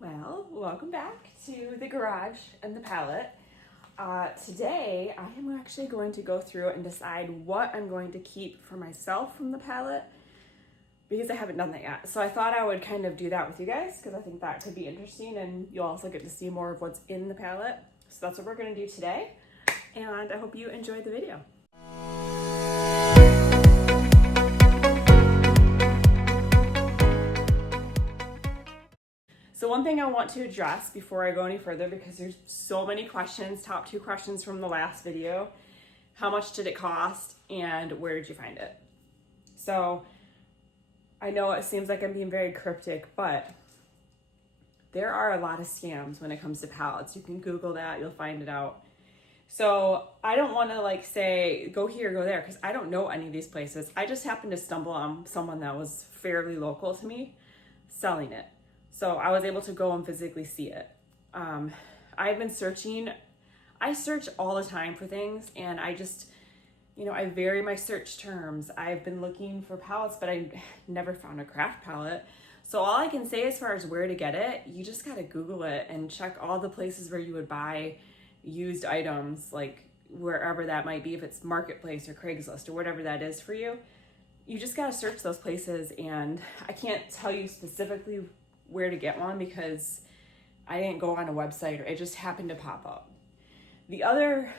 Well, welcome back to the garage and the palette. Today I am actually going to go through and decide what I'm going to keep for myself from the palette because I haven't done that yet. So I thought I would kind of do that with you guys because I think that could be interesting and you'll also get to see more of what's in the palette. So that's what we're going to do today, and I hope you enjoyed the video. So one thing I want to address before I go any further, because there's so many questions, top 2 questions from the last video. How much did it cost and where did you find it? So I know it seems like I'm being very cryptic, but there are a lot of scams when it comes to palettes. You can Google that, you'll find it out. So I don't want to say go here, go there, because I don't know any of these places. I just happened to stumble on someone that was fairly local to me selling it. So I was able to go and physically see it. I've been searching. I search all the time for things, and I just, I vary my search terms. I've been looking for palettes, but I never found a craft palette. So all I can say as far as where to get it, you just gotta Google it and check all the places where you would buy used items, like wherever that might be, if it's Marketplace or Craigslist or whatever that is for you. You just gotta search those places, and I can't tell you specifically where to get one because I didn't go on a website, or it just happened to pop up. The other,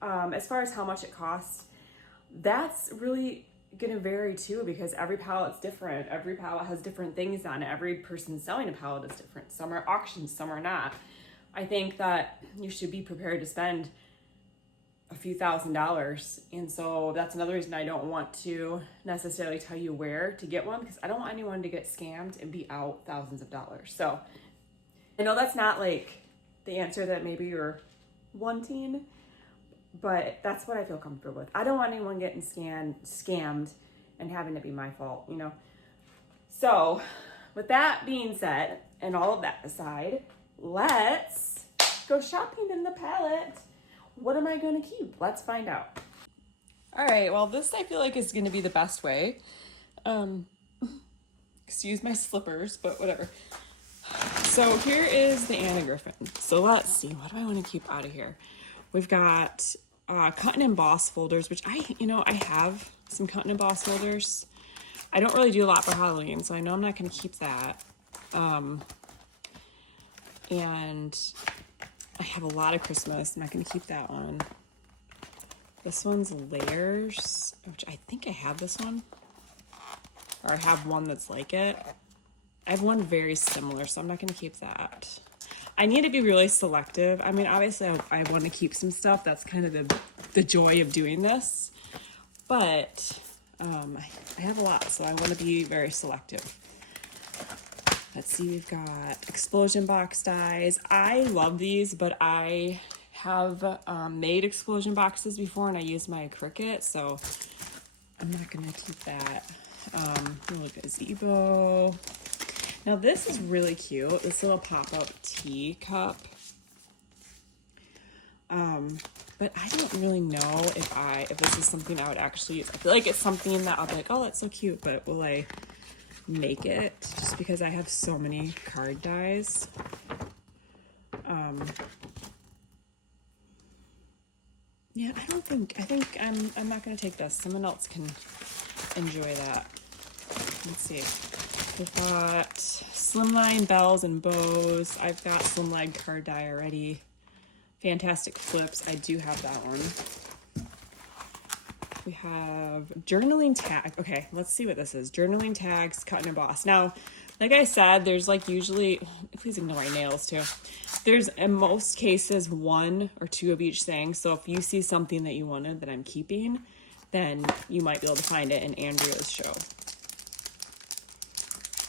as far as how much it costs, that's really gonna vary too, because every palette's different. Every palette has different things on it. Every person selling a palette is different. Some are auctions, some are not. I think that you should be prepared to spend a few $1,000s. And so that's another reason I don't want to necessarily tell you where to get one, because I don't want anyone to get scammed and be out thousands of dollars. So I know that's not the answer that maybe you're wanting, but that's what I feel comfortable with. I don't want anyone getting scammed and having to be my fault, So with that being said, and all of that aside, let's go shopping in the palette. What am I going to keep? Let's find out. All right, well, this I feel like is going to be the best way. Excuse my slippers, but whatever. So here is the Anna Griffin. So let's see, what do I want to keep out of here? We've got cut and emboss folders, which I have some cut and emboss folders. I don't really do a lot for Halloween, so I know I'm not going to keep that. And I have a lot of Christmas. I'm not going to keep that one. This one's layers, which I think I have this one. Or I have one that's like it. I have one very similar, so I'm not going to keep that. I need to be really selective. I mean, obviously I want to keep some stuff. That's kind of the joy of doing this. But I have a lot, so I want to be very selective. Let's see, we've got explosion box dies. I love these, but I have made explosion boxes before, and I use my Cricut, so I'm not going to keep that. Little gazebo. Now this is really cute, this little pop-up tea cup. But I don't really know if this is something I would actually use. I feel like it's something that I'll be like, oh, that's so cute, but will I make it? Just because I have so many card dies. Yeah, I think I'm not gonna take this. Someone else can enjoy that. Let's see. We've got slimline bells and bows. I've got slimline card die already. Fantastic flips. I do have that one. We have journaling tag. Okay, let's see what this is. Journaling tags, cut and emboss. Now, like I said, there's usually, please ignore my nails too. There's in most cases 1 or 2 of each thing. So if you see something that you wanted that I'm keeping, then you might be able to find it in Andrea's show.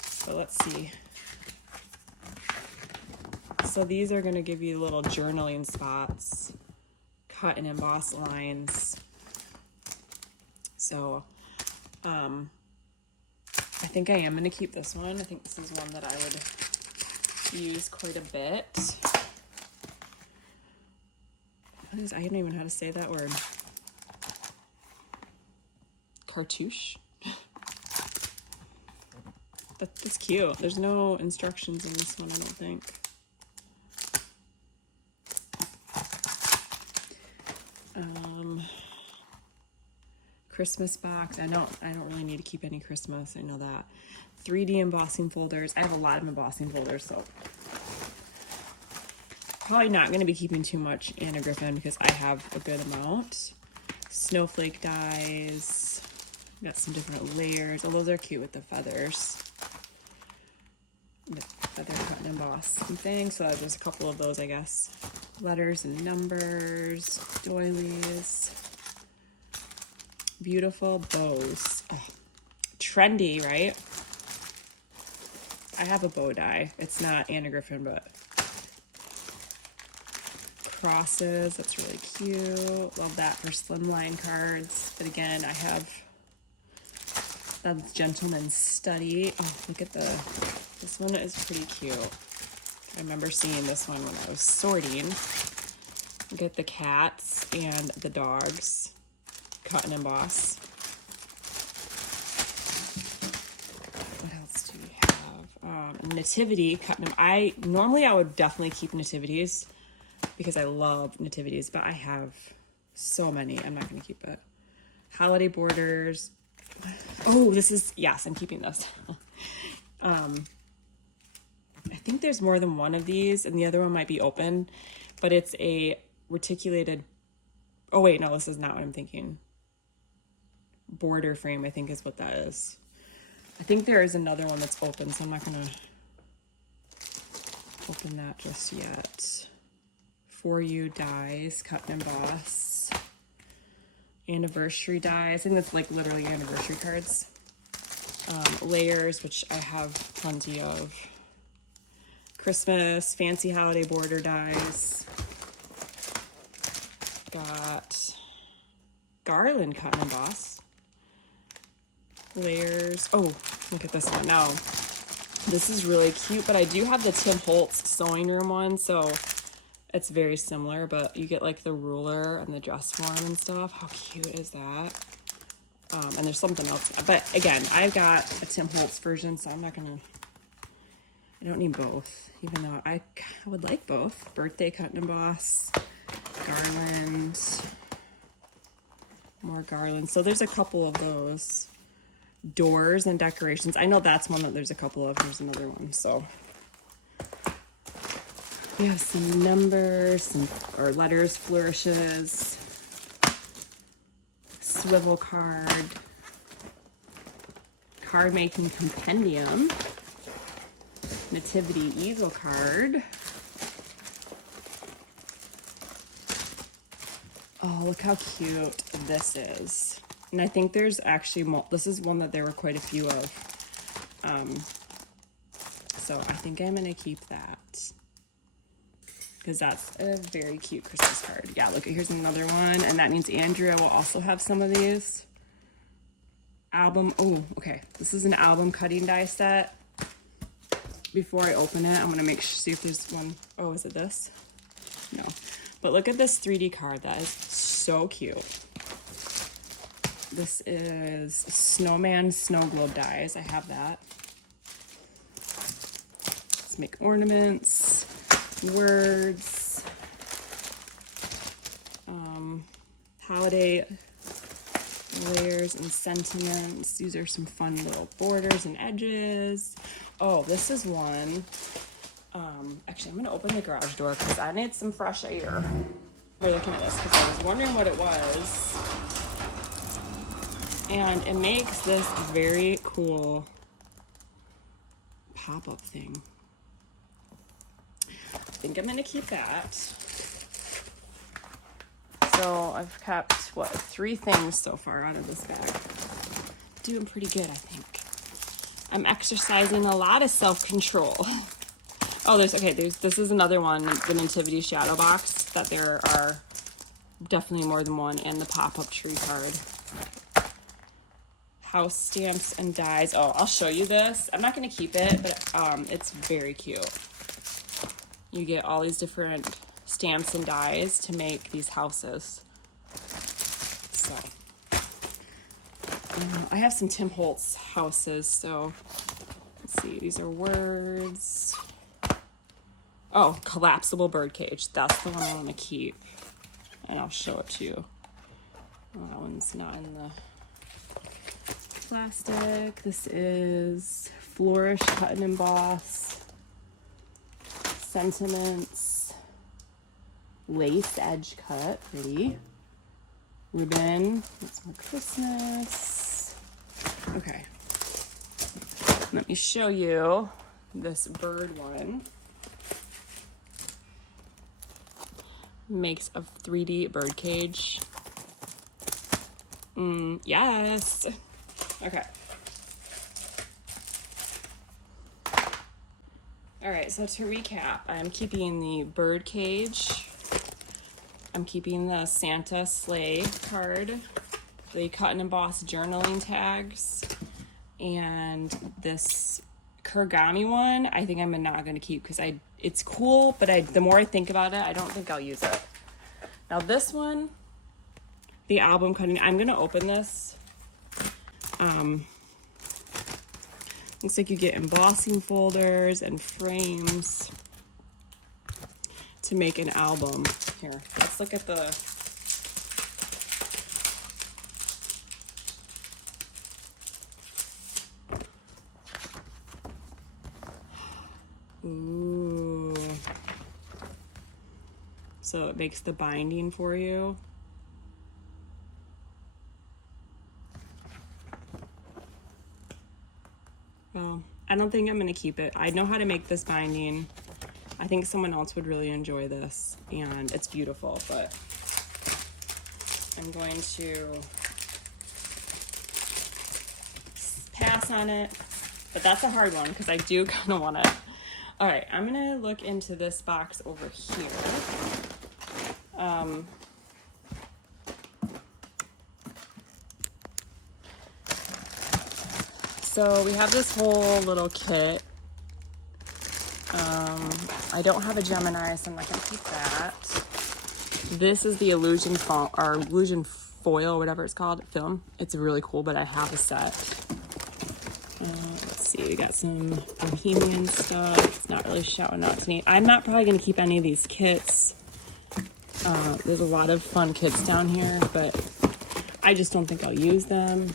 So let's see. So these are going to give you little journaling spots, cut and emboss lines. So I think I am going to keep this one. I think this is one that I would use quite a bit. I don't even know how to say that word. Cartouche. That's cute. There's no instructions in this one, I don't think. Christmas box. I don't really need to keep any Christmas. I know that. 3D embossing folders. I have a lot of embossing folders, so probably not going to be keeping too much Anna Griffin because I have a good amount. Snowflake dies. Got some different layers. Oh, those are cute with the feathers. The feather cut and emboss and thing. So there's a couple of those, I guess. Letters and numbers. Doilies. Beautiful bows. Oh, trendy, right? I have a bow die. It's not Anna Griffin, but crosses. That's really cute. Love that for slimline cards. But again, I have that's Gentleman's Study. Oh, look at this one is pretty cute. I remember seeing this one when I was sorting. Look at the cats and the dogs. Cut and emboss. What else do we have? Nativity cut and I would definitely keep nativities because I love nativities, but I have so many. I'm not going to keep it. Holiday borders. Oh, yes, I'm keeping this. I think there's more than one of these, and the other one might be open, but it's a reticulated. Oh wait, no, this is not what I'm thinking. Border frame, I think is what that is. I think there is another one that's open, so I'm not gonna open that just yet. For You dies, cut and emboss. Anniversary dies. I think that's like literally anniversary cards. Layers, which I have plenty of. Christmas, fancy holiday border dies. Got garland cut and emboss. Layers. Oh, look at this one. Now, this is really cute, but I do have the Tim Holtz sewing room one, so it's very similar, but you get like the ruler and the dress form and stuff. How cute is that? And there's something else. But again, I've got a Tim Holtz version, so I don't need both, even though I would like both. Birthday cut and emboss, garland, more garland. So there's a couple of those. Doors and decorations. I know that's one that there's a couple of. There's another one. So we have some numbers or letters, flourishes, swivel card making compendium, nativity easel card. Oh, look how cute this is. And I think there's actually, this is one that there were quite a few of. So I think I'm going to keep that. Because that's a very cute Christmas card. Yeah, look, here's another one. And that means Andrea will also have some of these. Album, oh, okay. This is an album cutting die set. Before I open it, I'm going to see if there's one. Oh, is it this? No. But look at this 3D card. That is so cute. This is Snowman Snow Globe dies. I have that. Let's make ornaments, words, holiday layers and sentiments. These are some fun little borders and edges. Oh, this is one. Actually, I'm going to open the garage door because I need some fresh air. We're looking at this because I was wondering what it was. And it makes this very cool pop-up thing. I think I'm going to keep that. So I've kept, 3 things so far out of this bag. Doing pretty good, I think. I'm exercising a lot of self-control. Oh, this is another one, the Nativity Shadow Box, that there are definitely more than one, and the pop-up tree card. House stamps and dies. Oh, I'll show you this. I'm not going to keep it, but it's very cute. You get all these different stamps and dies to make these houses. So, I have some Tim Holtz houses, so let's Let's see, these are words. Oh, collapsible bird cage. That's the one I want to keep. And I'll show it to you. Oh, that one's not in the plastic. This is Flourish Cut and Emboss. Sentiments. Lace edge cut. Pretty. Ribbon. That's more Christmas. Okay. Let me show you this bird one. Makes a 3D bird cage. Yes. Okay. All right, so to recap, I'm keeping the bird cage. I'm keeping the Santa sleigh card, the cut and emboss journaling tags, and this Kurgami one, I think I'm not going to keep because it's cool, but the more I think about it, I don't think I'll use it. Now this one, the album cutting, I'm going to open this. Looks like you get embossing folders and frames to make an album. Here, let's look at the... Ooh. So it makes the binding for you. Well, I don't think I'm going to keep it. I know how to make this binding. I think someone else would really enjoy this, and it's beautiful, but I'm going to pass on it. But that's a hard one because I do kind of want it. All right, I'm going to look into this box over here. So we have this whole little kit. I don't have a Gemini, so I'm not going to keep that. This is the illusion foil, whatever it's called, film. It's really cool, but I have a set. Let's see, we got some bohemian stuff. It's not really shouting out to me. I'm not probably going to keep any of these kits. There's a lot of fun kits down here, but I just don't think I'll use them.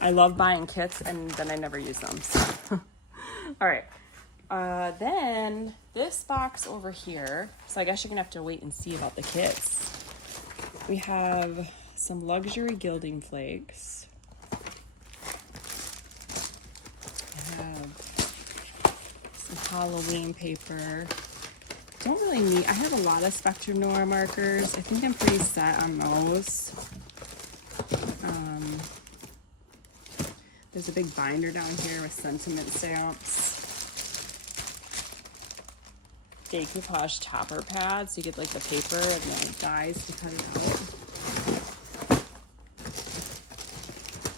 I love buying kits, and then I never use them. So. All right. Then this box over here, so I guess you're gonna have to wait and see about the kits. We have some luxury gilding flakes. I have some Halloween paper. Don't really need, I have a lot of Spectrum Noir markers. I think I'm pretty set on those. There's a big binder down here with sentiment stamps. Decoupage topper pads, so you get like the paper and the dies to cut it out.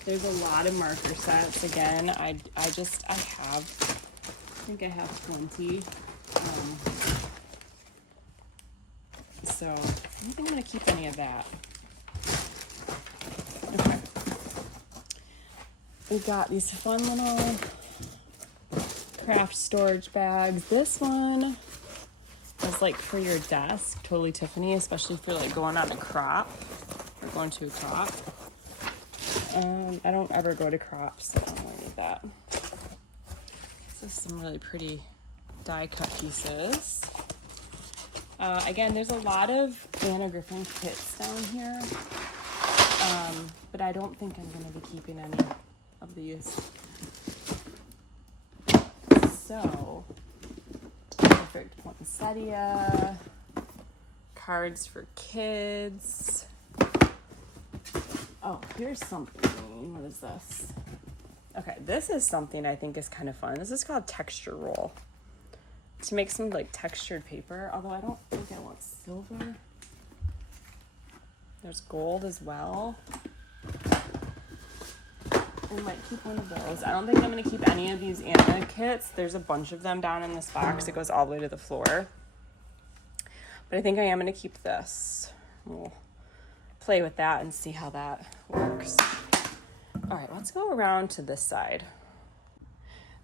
There's a lot of marker sets. Again, I think I have plenty. So I don't think I'm gonna keep any of that. Okay. We got these fun little craft storage bags. This one is like for your desk, totally Tiffany, especially if you're like going on a crop or going to a crop. I don't ever go to crops, so I don't really need that. This is some really pretty die cut pieces. Again, there's a lot of Anna Griffin kits down here, but I don't think I'm going to be keeping any of these. So, perfect poinsettia, cards for kids. Oh, here's something. What is this? Okay, this is something I think is kind of fun. This is called texture roll. To make some like textured paper, although I don't think I want silver. There's gold as well. I might keep one of those. I don't think I'm going to keep any of these Anna kits. There's a bunch of them down in this box. It goes all the way to the floor. But I think I am going to keep this. We'll play with that and see how that works. All right, let's go around to this side.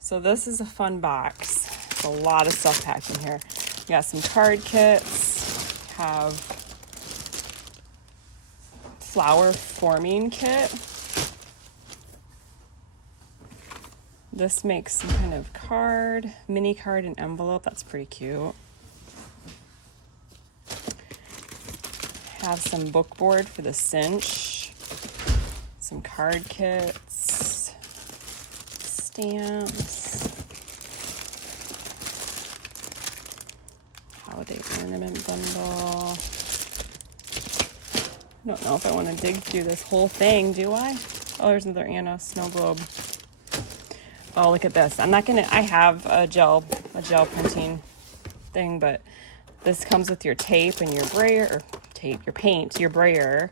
So this is a fun box. There's a lot of stuff packed in here. We got some card kits, have flower forming kit. This makes some kind of card, mini card and envelope. That's pretty cute. Have some book board for the cinch. Some card kits. Stamps. Holiday ornament bundle. I don't know if I want to dig through this whole thing, do I? Oh, there's another Anna snow globe. Oh, look at this. I'm not gonna, I have a gel printing thing, but this comes with your tape and your brayer, or tape, your paint, your brayer,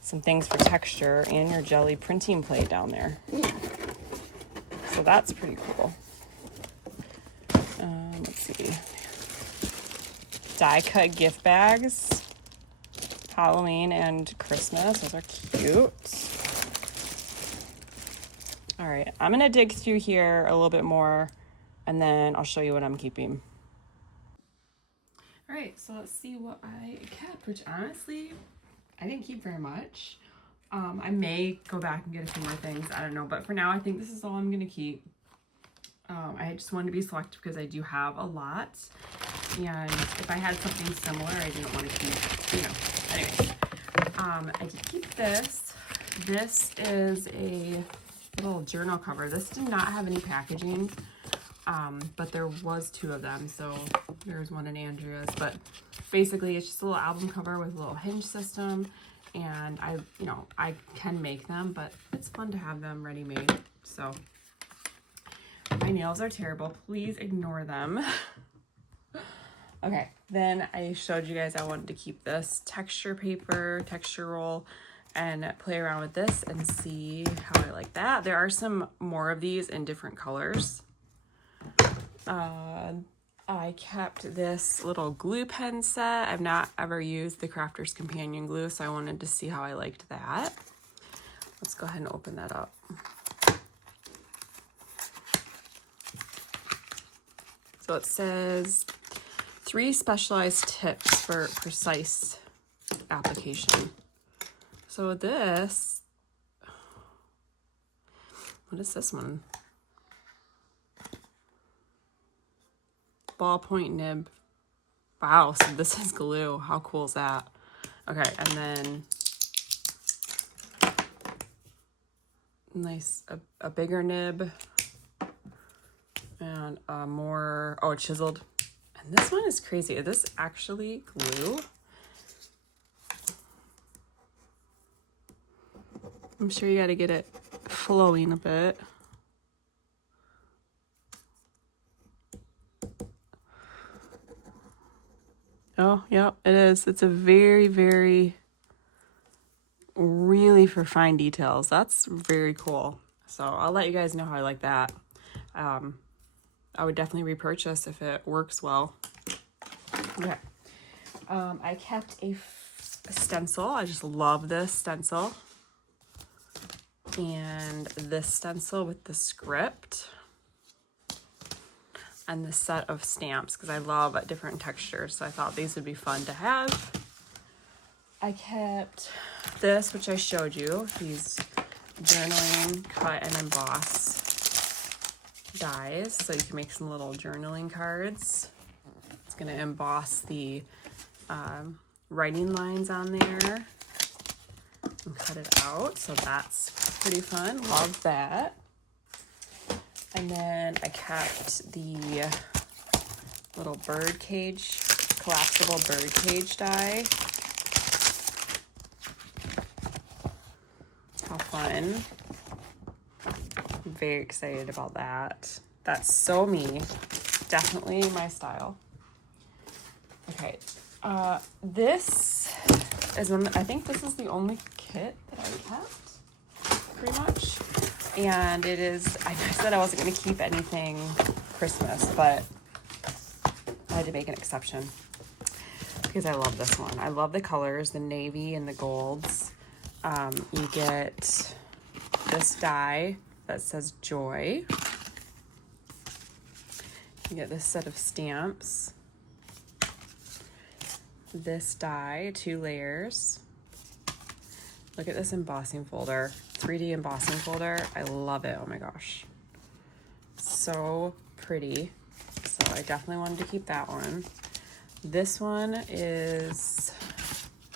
some things for texture, and your jelly printing plate down there. So that's pretty cool. Let's see. Die cut gift bags, Halloween and Christmas. Those are cute. All right, I'm gonna dig through here a little bit more and then I'll show you what I'm keeping. All right, so let's see what I kept, which honestly, I didn't keep very much. I may go back and get a few more things, I don't know, but for now, I think this is all I'm gonna keep. I just wanted to be selective because I do have a lot, and if I had something similar, I didn't want to keep, you know. Anyway, I did keep this. This is a little journal cover. This did not have any packaging, but there was 2 of them, so there's one in Andrea's. But basically it's just a little album cover with a little hinge system, and I can make them, but it's fun to have them ready made. So my nails are terrible, please ignore them. Okay, then I showed you guys I wanted to keep this texture paper, texture roll, and play around with this and see how I like that. There are some more of these in different colors. I kept this little glue pen set. I've not ever used the Crafter's Companion glue, so I wanted to see how I liked that. Let's go ahead and open that up. So it says 3 specialized tips for precise application. So this, what is this one? Ballpoint nib. Wow, so this is glue. How cool is that? Okay, and then nice, a bigger nib and a more, oh, chiseled. And this one is crazy. Is this actually glue? I'm sure you got to get it flowing a bit. Oh, yeah, it is. It's a very, very, really for fine details. That's very cool. So I'll let you guys know how I like that. I would definitely repurchase if it works well. Okay. I kept a stencil. I just love this stencil. And this stencil with the script and the set of stamps, because I love different textures, so I thought these would be fun to have. I kept this, which I showed you, these journaling cut and emboss dies, so you can make some little journaling cards. It's going to emboss the writing lines on there and cut it out, so that's pretty fun. Love that. And then I kept the little bird cage, collapsible bird cage die. How fun. I'm very excited about that. That's so me. Definitely my style. Okay, this is one, I think this is the only kit that I kept, pretty much. And it is, I said I wasn't going to keep anything Christmas, but I had to make an exception because I love this one. I love the colors, the navy and the golds. You get this die that says joy. You get this set of stamps, this die, 2 layers. Look at this embossing folder, 3D embossing folder. I love it. Oh my gosh. So pretty. So I definitely wanted to keep that one. This one is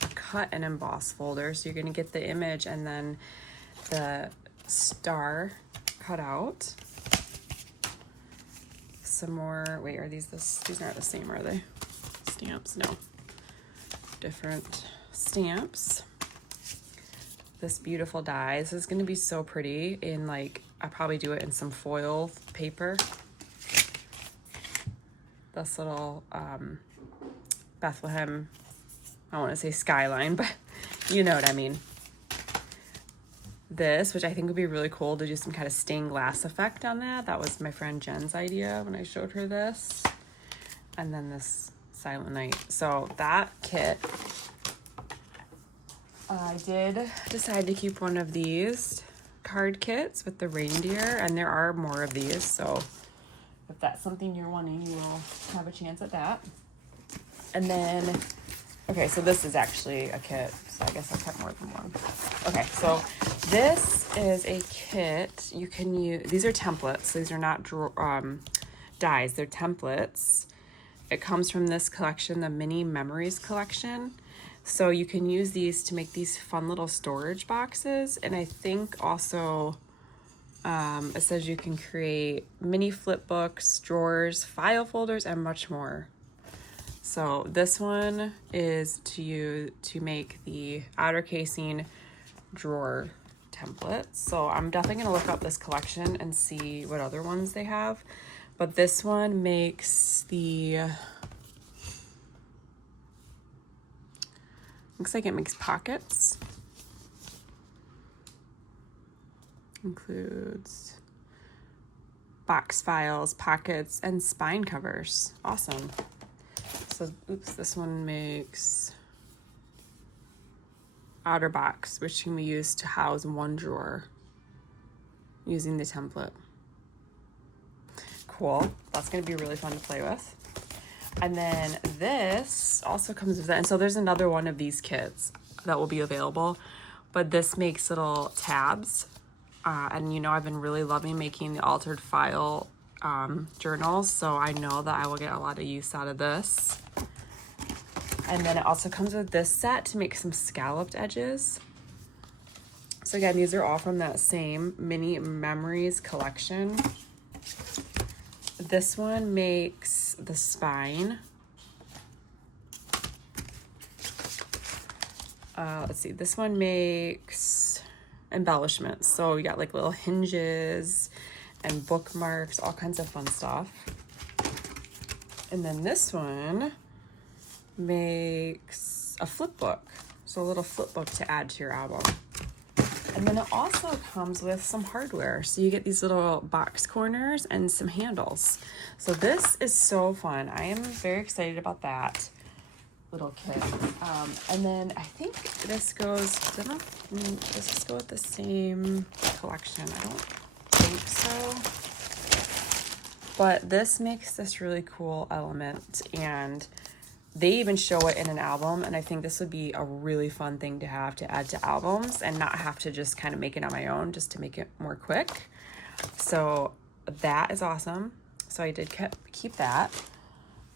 a cut and emboss folder. So you're going to get the image and then the star cut out. Some more, wait, are these aren't the same, are they? Stamps, no. Different stamps. This beautiful die. This is going to be so pretty in like, I'll probably do it in some foil paper. This little Bethlehem, I want to say skyline, but you know what I mean. This, which I think would be really cool to do some kind of stained glass effect on that. That was my friend Jen's idea when I showed her this. And then this Silent Night. So that kit, I did decide to keep one of these card kits with the reindeer, and there are more of these. So if that's something you're wanting, you will have a chance at that. And then, okay, so this is actually a kit. So I guess I kept more than one. Okay, so this is a kit you can use. These are templates. These are not dies. They're templates. It comes from this collection, the Mini Memories collection. So you can use these to make these fun little storage boxes. And I think also it says you can create mini flip books, drawers, file folders, and much more. So this one is to make the outer casing drawer templates. So I'm definitely going to look up this collection and see what other ones they have. But this one makes the, looks like it makes pockets. Includes box files, pockets, and spine covers. Awesome. So, oops, this one makes outer box, which can be used to house one drawer using the template. Cool. That's going to be really fun to play with. And then this also comes with that. And so there's another one of these kits that will be available, but this makes little tabs. And you know, I've been really loving making the altered file journals, so I know that I will get a lot of use out of this. And then it also comes with this set to make some scalloped edges. So again, these are all from that same Mini Memories collection. This one makes the spine. Let's see, this one makes embellishments. So you got like little hinges and bookmarks, all kinds of fun stuff. And then this one makes a flip book. So a little flip book to add to your album. And then it also comes with some hardware. So you get these little box corners and some handles. So this is so fun. I am very excited about that little kit. And then I think this goes, does this go with the same collection? I don't think so. But this makes this really cool element, and they even show it in an album, and I think this would be a really fun thing to have to add to albums and not have to just kind of make it on my own, just to make it more quick. So that is awesome. So I did keep that.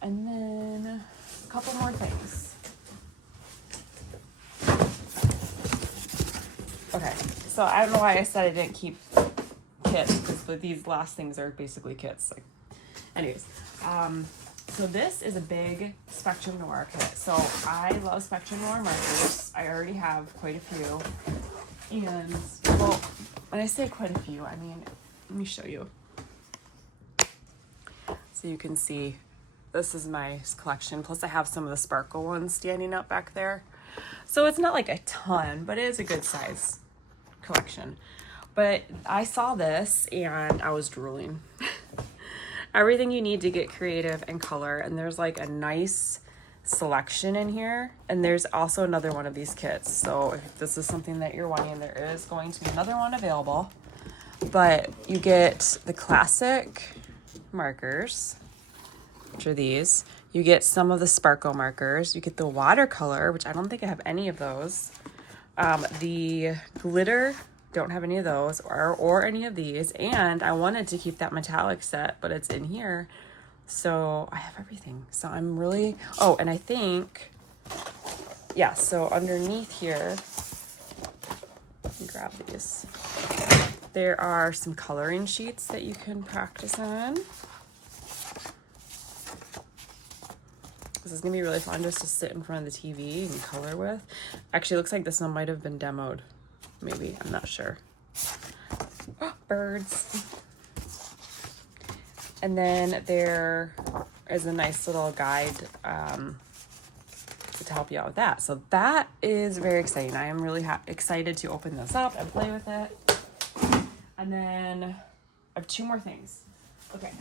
And then a couple more things. Okay, so I don't know why I said I didn't keep kits, because these last things are basically kits. Like, anyways, so this is a big Spectrum Noir kit. So I love Spectrum Noir markers. I already have quite a few. And, well, when I say quite a few, I mean, let me show you. So you can see, this is my collection. Plus I have some of the sparkle ones standing up back there. So it's not like a ton, but it is a good size collection. But I saw this and I was drooling. Everything you need to get creative and color, and there's like a nice selection in here. And there's also another one of these kits. So if this is something that you're wanting, there is going to be another one available. But you get the classic markers. after these. You get some of the sparkle markers. You get the watercolor, which I don't think I have any of those. The glitter, don't have any of those or any of these. And I wanted to keep that metallic set, but it's in here. So I have everything. So I'm really, oh, and I think, yeah, so underneath here, let me grab these. There are some coloring sheets that you can practice on. This is gonna be really fun just to sit in front of the TV and color with. Actually, it looks like this one might have been demoed. Maybe, I'm not sure. Oh, birds. And then there is a nice little guide to help you out with that. So that is very exciting. I am really excited to open this up and play with it. And then I have two more things. Okay,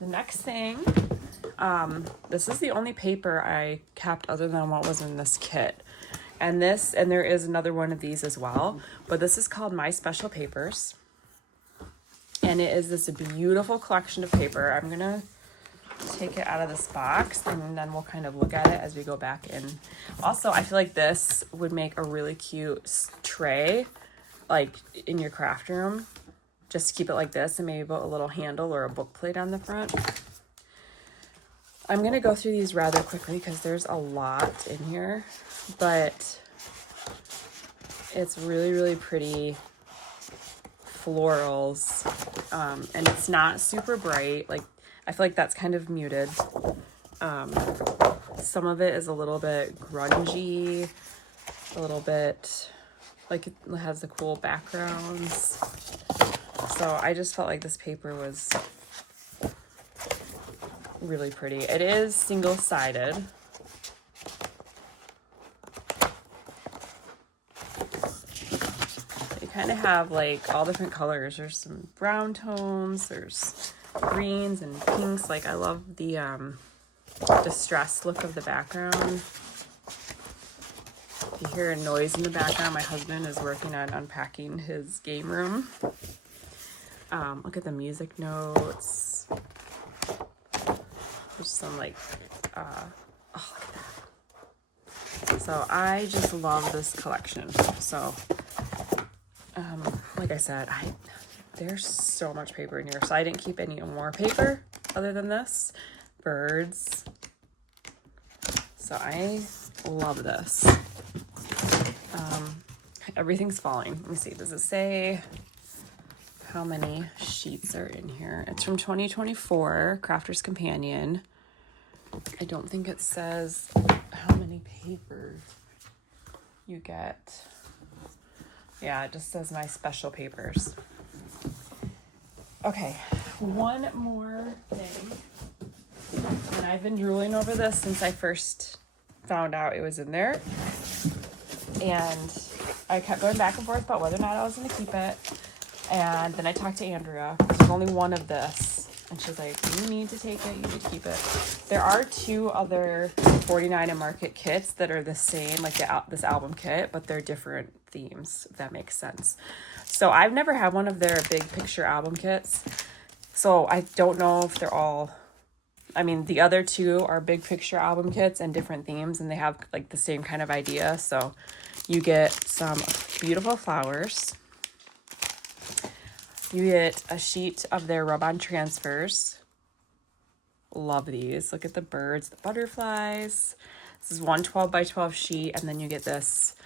the next thing, this is the only paper I kept other than what was in this kit. And there is another one of these as well, but this is called My Special Papers. And it is this beautiful collection of paper. I'm gonna take it out of this box and then we'll kind of look at it as we go back in. Also, I feel like this would make a really cute tray, like in your craft room. Just keep it like this and maybe put a little handle or a book plate on the front. I'm gonna go through these rather quickly because there's a lot in here, but it's really, really pretty florals. And it's not super bright. Like, I feel like that's kind of muted. Some of it is a little bit grungy, a little bit like it has the cool backgrounds. So I just felt like this paper was really pretty. It is single-sided. You kind of have like all different colors. There's some brown tones, there's greens and pinks. Like, I love the distressed look of the background. If you hear a noise in the background, my husband is working on unpacking his game room. Look at the music notes. There's some like, oh, look at that. So I just love this collection. So, like I said, there's so much paper in here. So I didn't keep any more paper other than this. Birds. So I love this. Everything's falling. Let me see. Does it say how many sheets are in here? It's from 2024, Crafter's Companion. I don't think it says how many papers you get. Yeah, it just says My Special Papers. Okay, one more thing. And I've been drooling over this since I first found out it was in there. And I kept going back and forth about whether or not I was going to keep it. And then I talked to Andrea. There's only one of this. And she's like, you need to take it. You need to keep it. There are two other 49 and Market kits that are the same, like this album kit, but they're different themes, if that makes sense. So I've never had one of their big picture album kits. So I don't know if they're all... I mean, the other two are big picture album kits and different themes, and they have like the same kind of idea. So you get some beautiful flowers. You get a sheet of their rub-on transfers. Love these. Look at the birds, the butterflies. This is one 12 by 12 sheet, and then you get this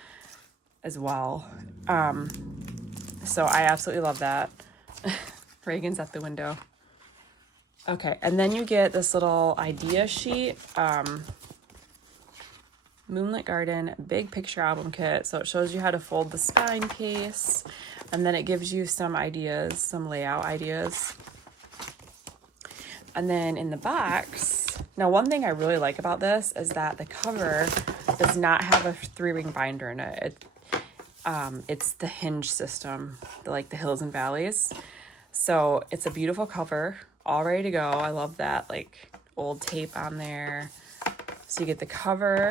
as well. So I absolutely love that. Reagan's at the window. Okay, and then you get this little idea sheet. Moonlit Garden big picture album kit. So it shows you how to fold the spine case, and then it gives you some ideas, some layout ideas. And then in the box, now one thing I really like about this is that the cover does not have a 3-ring binder in it. It's the hinge system, like the Hills and Valleys. So it's a beautiful cover, all ready to go. I love that, like old tape on there. So you get the cover,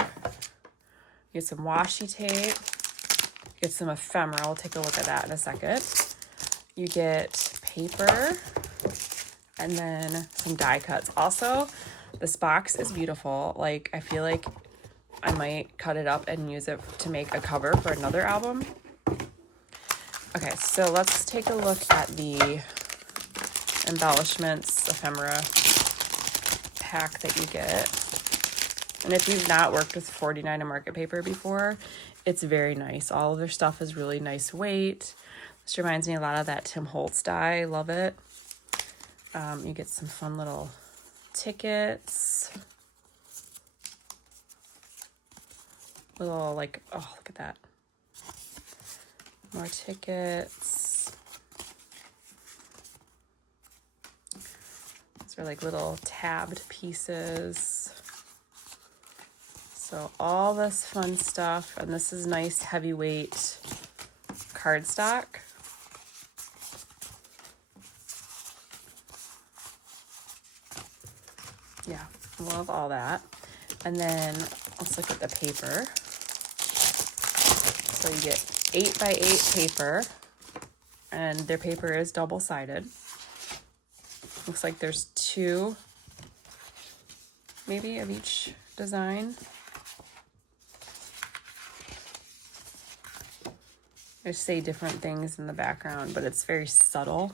you get some washi tape, you get some ephemera. We'll take a look at that in a second. You get paper, and then some die cuts. Also, This box is beautiful. Like, I feel like I might cut it up and use it to make a cover for another album. Okay, so let's take a look at the embellishments ephemera pack that you get. And if you've not worked with 49 and market paper before, it's very nice. All of their stuff is really nice weight. This reminds me a lot of that Tim Holtz dye. I love it. You get some fun little tickets. Little, like, oh, look at that. More tickets. These are like little tabbed pieces. So all this fun stuff, and this is nice heavyweight cardstock. Yeah, love all that. And then let's look at the paper. So you get 8x8 paper, and their paper is double-sided. Looks like there's 2, maybe, of each design. They say different things in the background, but it's very subtle.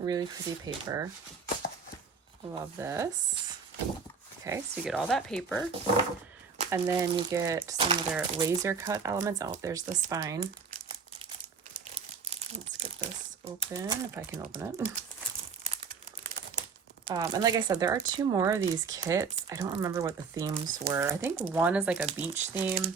Really pretty paper. Love this. Okay, so you get all that paper. And then you get some of their laser cut elements. Oh, there's the spine. Let's get this open, if I can open it. And like I said, there are 2 more of these kits. I don't remember what the themes were. I think one is like a beach theme.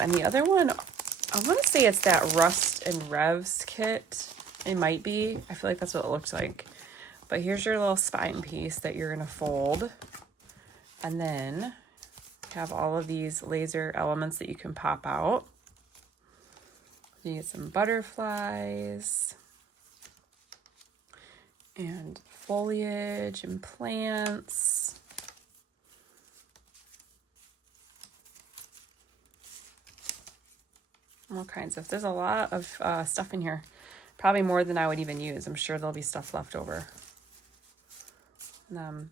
And the other one, I want to say it's that Rust and Revs kit. It might be. I feel like that's what it looks like. But here's your little spine piece that you're going to fold. And then have all of these laser elements that you can pop out. You get some butterflies and foliage and plants. All kinds of, there's a lot of stuff in here. Probably more than I would even use. I'm sure there'll be stuff left over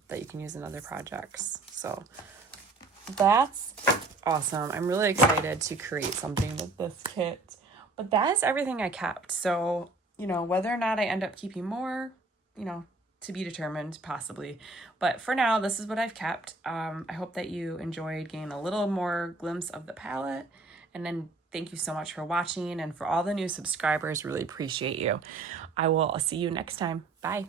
that you can use in other projects. So that's awesome. I'm really excited to create something with this kit. But that is everything I kept. So, you know, whether or not I end up keeping more, you know, to be determined, possibly. But for now, this is what I've kept. I hope that you enjoyed getting a little more glimpse of the palette. And then thank you so much for watching, and for all the new subscribers, really appreciate you. I will see you next time. Bye.